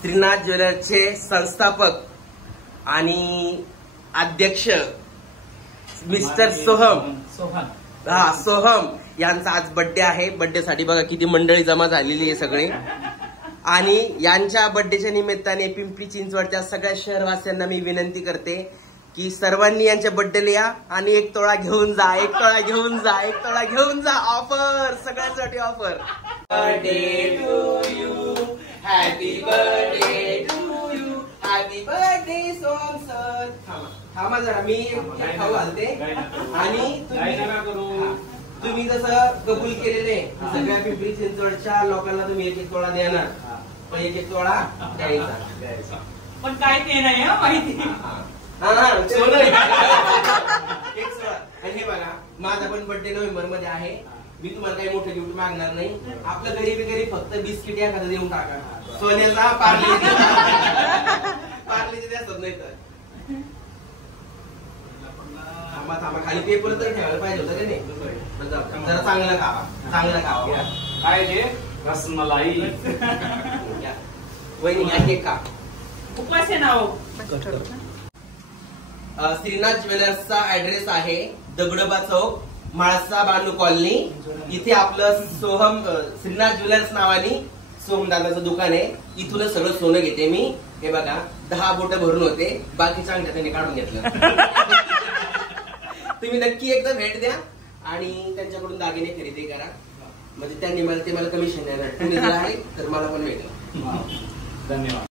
श्रीनाथ ज्वेलर्सचे संस्थापक आणि अध्यक्ष मिस्टर सोहम यांचा आज बर्थडे आहे। बर्थडे साठी बघा किती मंडळी जमा झालेली आहे सगळे। आणि यांच्या बर्थडेच्या निमित्ताने पिंपरी चिंचवडच्या सगळ्या शहरवासियांना मी विनंती करते की सर्वांनी यांच्या बर्थडेला या आणि 1 तोळा घेऊन जा, 1 तोळा घेऊन जा, 1 तोळा घेऊन जा। ऑफर सगळ्यांसाठी offer. Birthday to you, happy birthday to you, happy birthday Som sir. थांबा जरा, मी खाऊ घालते। आणि तुम्ही जसं कबूल केलेले सगळ्या पिंपरी चिंचवडच्या लोकांना तुम्ही 1-1 तोळा देणार, पण 1-1 तोळा द्यायचा। पण काय ते नाही माहिती। आणि हे बघा, माझा पण बर्थडे नोव्हेंबर मध्ये आहे। मी तुम्हाला काही मोठं गिफ्ट मागणार नाही। आपलं गरीबी फक्त बिस्किट एखादं देऊन टाका, सोन्याचा पार्लेचे द्यासत नाही तर। थांबा खाली पेपर तर ठेवायला पाहिजे होतं का नाही? जरा चांगलं खावा, चांगलं खावा। काय ते रसमलाई वहिनी या केक का उपास आहे ना हो। श्रीनाथ ज्वेलर्सचा ऍड्रेस आहे दगडोबा चौक, म्हाळसा बानू कॉलनी। इथे आपलं श्रीनाथ ज्वेलर्स नावाने सोमदादाचं दुकान आहे। इथूनच सगळं सोनं घेते मी। हे बघा 10 बोटं भरून होते, बाकी चांगल्या त्यांनी काढून घेतलं। तुम्ही नक्की एकदा भेट द्या आणि त्यांच्याकडून दागिने खरेदी करा, म्हणजे त्यांनी मला कमिशन देणार। तुम्ही जर आहे तर मला पण मिळेल। धन्यवाद।